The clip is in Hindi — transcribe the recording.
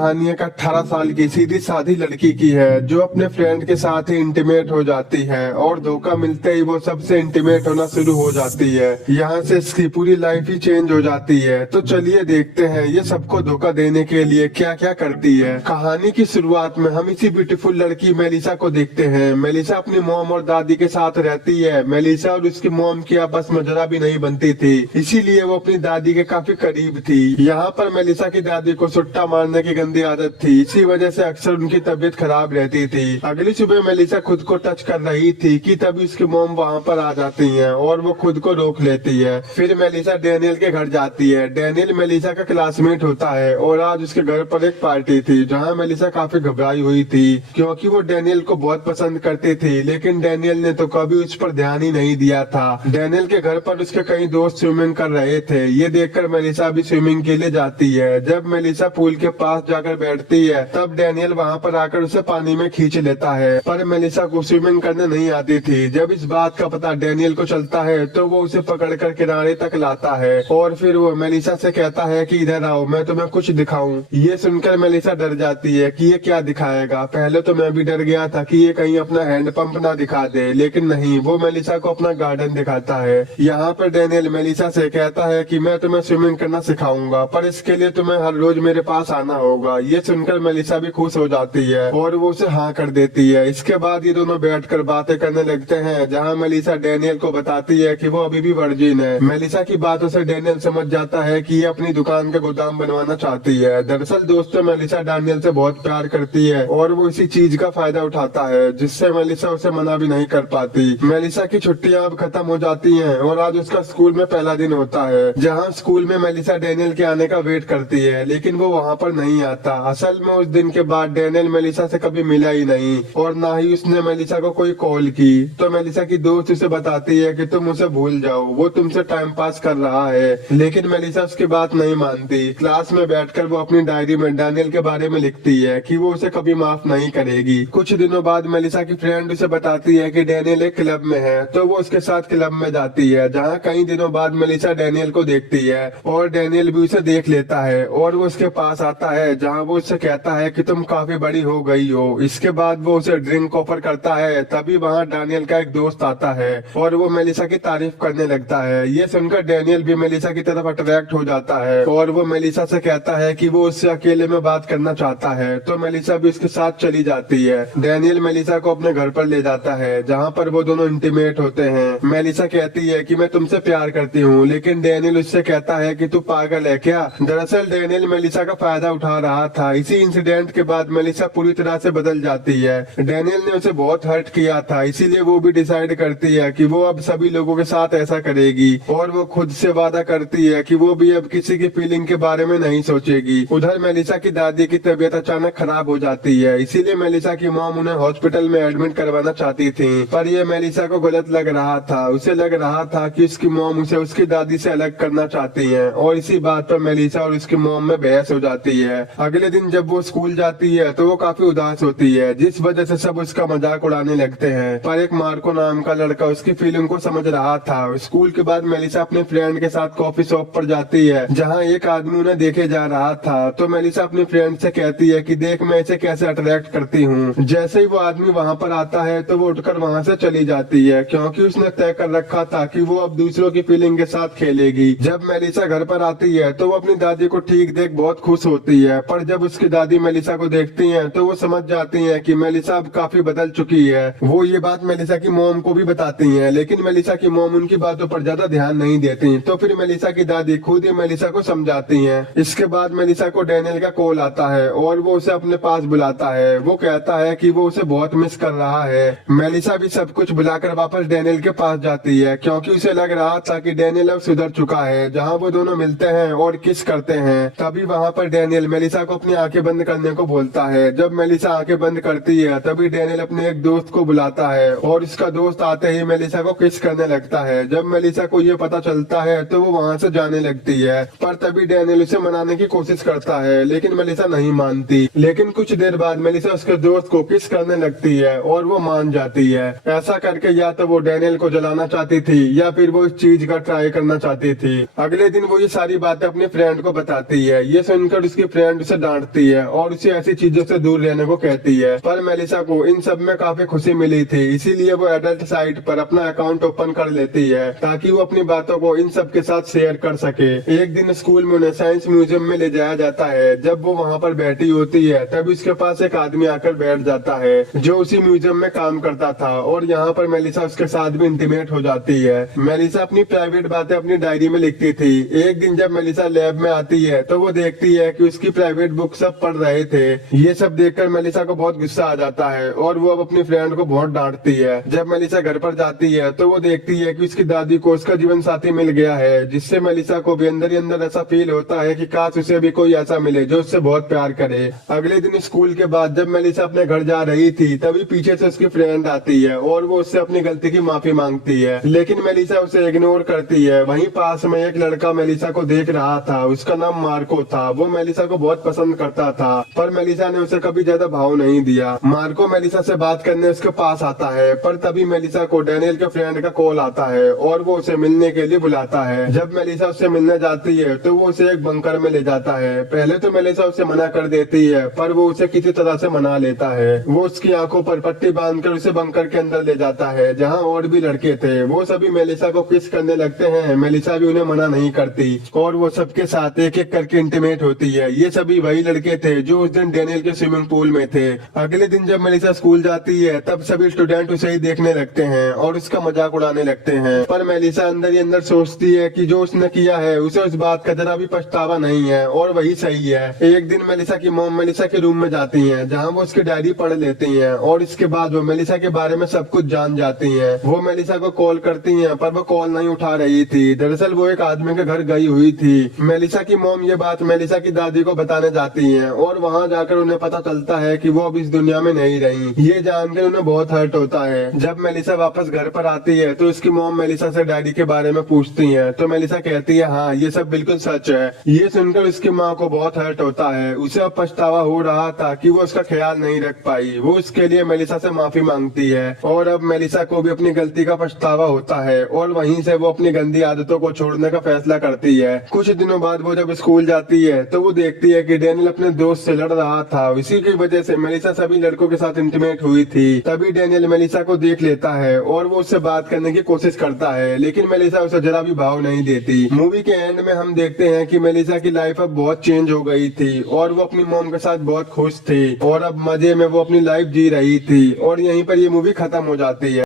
कहानी एक 18 साल की सीधी साधी लड़की की है जो अपने फ्रेंड के साथ ही इंटीमेट हो जाती है और धोखा मिलते ही वो सबसे इंटीमेट होना शुरू हो जाती है। यहाँ से इसकी पूरी लाइफ ही चेंज हो जाती है। तो चलिए देखते हैं ये सबको धोखा देने के लिए क्या क्या करती है। कहानी की शुरुआत में हम इसी ब्यूटीफुल लड़की मेलिसा को देखते हैं। मेलिसा अपनी मॉम और दादी के साथ रहती है। मेलिसा और उसकी मॉम की आपस में जरा भी नहीं बनती थी, इसीलिए वो अपनी दादी के काफी करीब थी। यहाँ पर मेलिसा की दादी को सुट्टा मारने की गंदी आदत थी, इसी वजह से अक्सर उनकी तबीयत खराब रहती थी। अगली सुबह मेलिसा खुद को टच कर रही थी कि तभी उसकी मॉम वहाँ पर आ जाती है और वो खुद को रोक लेती है। फिर मेलिसा डैनियल के घर जाती है। डैनियल मेलिसा का क्लासमेट होता है और आज उसके घर पर एक पार्टी थी जहाँ मेलिसा काफी घबराई हुई थी क्योंकि वो डैनियल को बहुत पसंद करती थी, लेकिन डैनियल ने तो कभी उस पर ध्यान ही नहीं दिया था। डैनियल के घर पर उसके कई दोस्त स्विमिंग कर रहे थे। ये देखकर मेलिसा भी स्विमिंग के लिए जाती है। जब मेलिसा पूल के पास जाकर बैठती है तब डैनियल वहाँ पर आकर उसे पानी में खींच लेता है, पर मेलिसा को स्विमिंग करने नहीं आती थी। जब इस बात का पता डैनियल को चलता है तो वो उसे पकड़कर किनारे तक लाता है और फिर वो मेलिसा से कहता है कि इधर आओ, मैं तुम्हें कुछ दिखाऊं। ये सुनकर मेलिसा डर जाती है कि ये क्या दिखाएगा। पहले तो मैं भी डर गया था कि ये कहीं अपना हैंड पंप ना दिखा दे, लेकिन नहीं, वो मेलिसा को अपना गार्डन दिखाता है। यहाँ पर डैनियल मेलिसा से कहता है कि मैं तुम्हें स्विमिंग करना सिखाऊंगा, पर इसके लिए तुम्हें हर रोज मेरे पास आना होगा। ये सुनकर मेलिसा भी खुश हो जाती है और वो उसे हाँ कर देती है। इसके बाद ये दोनों बैठकर बातें करने लगते हैं जहाँ मेलिसा डैनियल को बताती है कि वो अभी भी वर्जिन है। मेलिसा की बातों से डैनियल समझ जाता है कि ये अपनी दुकान का गोदाम बनवाना चाहती है। दरअसल दोस्तों, मेलिसा डैनियल से बहुत प्यार करती है और वो इसी चीज का फायदा उठाता है जिससे मेलिसा उसे मना भी नहीं कर पाती। मेलिसा की छुट्टियां अब खत्म हो जाती हैं और आज उसका स्कूल में पहला दिन होता है जहाँ स्कूल में मेलिसा डैनियल के आने का वेट करती है, लेकिन वो वहाँ पर नहीं आता। असल में उस दिन के बाद डैनियल मेलिसा से कभी मिला ही नहीं और ना ही उसने मेलिसा को कोई कॉल की। तो मेलिसा की दोस्त उसे बताती है कि तुम उसे भूल जाओ, वो तुमसे टाइम पास कर रहा है, लेकिन मेलिसा उसकी बात नहीं मानती। क्लास में बैठकर वो अपनी डायरी में डैनियल के बारे में लिखती है कि वो उसे कभी माफ नहीं करेगी। कुछ दिनों बाद मेलिसा की फ्रेंड उसे बताती है कि डैनियल एक क्लब में है, तो वो उसके साथ क्लब में जाती है जहाँ कई दिनों बाद मेलिसा डैनियल को देखती है और डैनियल भी उसे देख लेता है और वो उसके पास आता है जहाँ वो उससे कहता है कि तुम काफी बड़ी हो गई हो। इसके बाद वो उसे ड्रिंक ऑफर करता है। तभी वहाँ डैनियल का एक दोस्त आता है और वो मेलिसा की तारीफ करने लगता है। ये सुनकर डैनियल भी मेलिसा की तरफ अट्रैक्ट हो जाता है और वो मेलिसा से कहता है कि वो उससे अकेले में बात करना चाहता है, तो मेलिसा भी उसके साथ चली जाती है। डैनियल मेलिसा को अपने घर पर ले जाता है जहाँ पर वो दोनों इंटीमेट होते हैं। मेलिसा कहती है कि मैं तुमसे प्यार करती हूँ, लेकिन डैनियल उससे कहता है कि तू पागल है क्या। दरअसल डैनियल मेलिसा का फायदा उठा रहा था। इसी इंसिडेंट के बाद मेलिसा पूरी तरह से बदल जाती है। डैनियल ने उसे बहुत हर्ट किया था, इसीलिए वो भी डिसाइड करती है कि वो अब सभी लोगों के साथ ऐसा करेगी और वो खुद से वादा करती है कि वो भी अब किसी की फीलिंग के बारे में नहीं सोचेगी। उधर मेलिसा की दादी की तबीयत अचानक खराब हो जाती है, इसीलिए मेलिसा की मॉम उन्हें हॉस्पिटल में एडमिट करवाना चाहती थी, पर ये मेलिसा को गलत लग रहा था। उसे लग रहा था कि उसकी मॉम उसे उसकी दादी से अलग करना चाहती है और इसी बात पर मेलिसा और उसकी मॉम में बहस हो जाती है। अगले दिन जब वो स्कूल जाती है तो वो काफी उदास होती है, जिस वजह से सब उसका मजाक उड़ाने लगते हैं, पर एक मार्को नाम का लड़का उसकी फीलिंग को समझ रहा था। स्कूल के बाद मेलिसा अपने फ्रेंड के साथ कॉफी शॉप पर जाती है जहाँ एक आदमी उन्हें देखे जा रहा था। तो मेलिसा अपनी फ्रेंड से कहती है कि देख मैं इसे कैसे अट्रैक्ट करती हूँ। जैसे ही वो आदमी वहाँ पर आता है तो वो उठकर वहाँ से चली जाती है क्योंकि उसने तय कर रखा था कि वो अब दूसरों की फीलिंग के साथ खेलेगी। जब मेलिसा घर पर आती है तो वो अपनी दादी को ठीक देख बहुत खुश होती है, पर जब उसकी दादी मेलिसा को देखती हैं तो वो समझ जाती हैं कि मेलिसा अब काफी बदल चुकी है। वो ये बात मेलिसा की मॉम को भी बताती हैं, लेकिन मेलिसा की मॉम उनकी बातों पर ज्यादा ध्यान नहीं देती। तो फिर मेलिसा की दादी खुद ही मेलिसा को समझाती हैं। इसके बाद मेलिसा को डैनियल का कॉल आता है और वो उसे अपने पास बुलाता है। वो कहता है कि वो उसे बहुत मिस कर रहा है। मेलिसा भी सब कुछ भुलाकर वापस डैनियल के पास जाती है क्योंकि उसे लग रहा था कि डैनियल अब सुधर चुका है। जहाँ वो दोनों मिलते हैं और किस करते हैं तभी वहाँ पर डैनियल मेलिसा को अपनी आंखें बंद करने को बोलता है। जब मेलिसा आंखें बंद करती है तभी डैनियल अपने एक दोस्त को बुलाता है और उसका दोस्त आते ही मेलिसा को किस करने लगता है। जब मेलिसा को ये पता चलता है तो वो वहाँ से जाने लगती है, पर तभी डैनियल उसे मनाने की कोशिश करता है, लेकिन मेलिसा नहीं मानती। लेकिन कुछ देर बाद मेलिसा उसके दोस्त को किस करने लगती है और वो मान जाती है। ऐसा करके या तो वो डैनियल को जलाना चाहती थी या फिर वो इस चीज का ट्राई करना चाहती थी। अगले दिन वो ये सारी बातें अपने फ्रेंड को बताती है। ये सुनकर उसकी फ्रेंड उसे डांटती है और उसे ऐसी चीजों से दूर रहने को कहती है। पर मेलिसा को इन सब में काफी खुशी मिली थी, इसीलिए वो एडल्ट साइट पर अपना अकाउंट ओपन कर लेती है ताकि वो अपनी बातों को इन सब के साथ शेयर कर सके। एक दिन स्कूल में उन्हें साइंस म्यूजियम में ले जाया जाता है। जब वो वहाँ पर बैठी होती है तब उसके पास एक आदमी आकर बैठ जाता है जो उसी म्यूजियम में काम करता था और यहाँ पर मेलिसा उसके साथ भी इंटीमेट हो जाती है। मेलिसा अपनी प्राइवेट बातें अपनी डायरी में लिखती थी। एक दिन जब मेलिसा लैब में आती है तो वो देखती है कि उसकी प्राइवेट बुक सब पढ़ रहे थे। ये सब देखकर मेलिसा को बहुत गुस्सा आ जाता है और वो अब अपनी फ्रेंड को बहुत डांटती है। जब मेलिसा घर पर जाती है तो वो देखती है कि उसकी दादी को उसका जीवन साथी मिल गया है, जिससे मेलिसा को भी अंदर ही अंदर ऐसा फील होता है कि काश उसे भी कोई ऐसा मिले जो उससे बहुत प्यार करे। अगले दिन स्कूल के बाद जब मेलिसा अपने घर जा रही थी तभी पीछे से उसकी फ्रेंड आती है और वो उससे अपनी गलती की माफी मांगती है, लेकिन मेलिसा उसे इग्नोर करती है। वहीं पास में एक लड़का मेलिसा को देख रहा था, उसका नाम मार्को था। वो मेलिसा को बहुत पसंद करता था पर मेलिसा ने उसे कभी ज्यादा भाव नहीं दिया। मार्को मेलिसा से बात करने उसके पास आता है पर तभी मेलिसा को डैनियल के फ्रेंड का कॉल आता है और वो उसे मिलने के लिए बुलाता है। जब मेलिसा उससे मिलने जाती है तो वो उसे एक बंकर में ले जाता है। पहले तो मेलिसा उसे मना कर देती है पर वो उसे किसी तरह से मना लेता है। वो उसकी आंखों पर पट्टी बांधकर उसे बंकर के अंदर ले जाता है जहाँ और भी लड़के थे। वो सभी मेलिसा को किस करने लगते हैं, मेलिसा भी उन्हें मना नहीं करती और वो सबके साथ एक एक करके इंटीमेट होती है। ये सभी वही लड़के थे जो उस दिन डैनियल के स्विमिंग पूल में थे। अगले दिन जब मेलिसा स्कूल जाती है तब सभी स्टूडेंट उसे ही देखने लगते हैं और उसका मजाक उड़ाने लगते हैं, पर मेलिसा अंदर ही अंदर सोचती है कि जो उसने किया है उसे उस बात का जरा भी पछतावा नहीं है और वही सही है। एक दिन मेलिसा की मॉम मेलिसा के रूम में जाती है जहाँ वो उसकी डायरी पढ़ लेती है और इसके बाद वो मेलिसा के बारे में सब कुछ जान जाती है। वो मेलिसा को कॉल करती है पर वो कॉल नहीं उठा रही थी। दरअसल वो एक आदमी के घर गई हुई थी। मेलिसा की मॉम ये बात मेलिसा की दादी को बताने जाती है और वहाँ जाकर उन्हें पता चलता है कि वो अब इस दुनिया में नहीं रही। ये जानकर उन्हें बहुत हर्ट होता है। जब मेलिसा वापस घर पर आती है तो उसकी मॉम मेलिसा से डायरी के बारे में पूछती है तो मेलिसा कहती है हाँ ये सब बिल्कुल सच है। ये सुनकर उसकी माँ को बहुत हर्ट होता है। उसे अब पछतावा हो रहा था कि वो उसका ख्याल नहीं रख पाई। वो उसके लिए मेलिसा से माफी मांगती है और अब मेलिसा को भी अपनी गलती का पछतावा होता है और वहीं से वो अपनी गंदी आदतों को छोड़ने का फैसला करती है। कुछ दिनों बाद वो जब स्कूल जाती है तो वो देखती है कि डैनियल अपने दोस्त से लड़ रहा था। इसी की वजह से मेलिसा सभी लड़कों के साथ इंटीमेट हुई थी। तभी डैनियल मेलिसा को देख लेता है और वो उससे बात करने की कोशिश करता है, लेकिन मेलिसा उसे जरा भी भाव नहीं देती। मूवी के एंड में हम देखते हैं कि मेलिसा की लाइफ अब बहुत चेंज हो गई थी और वो अपनी मॉम के साथ बहुत खुश थी और अब मजे में वो अपनी लाइफ जी रही थी और यहीं पर ये मूवी खत्म हो जाती है।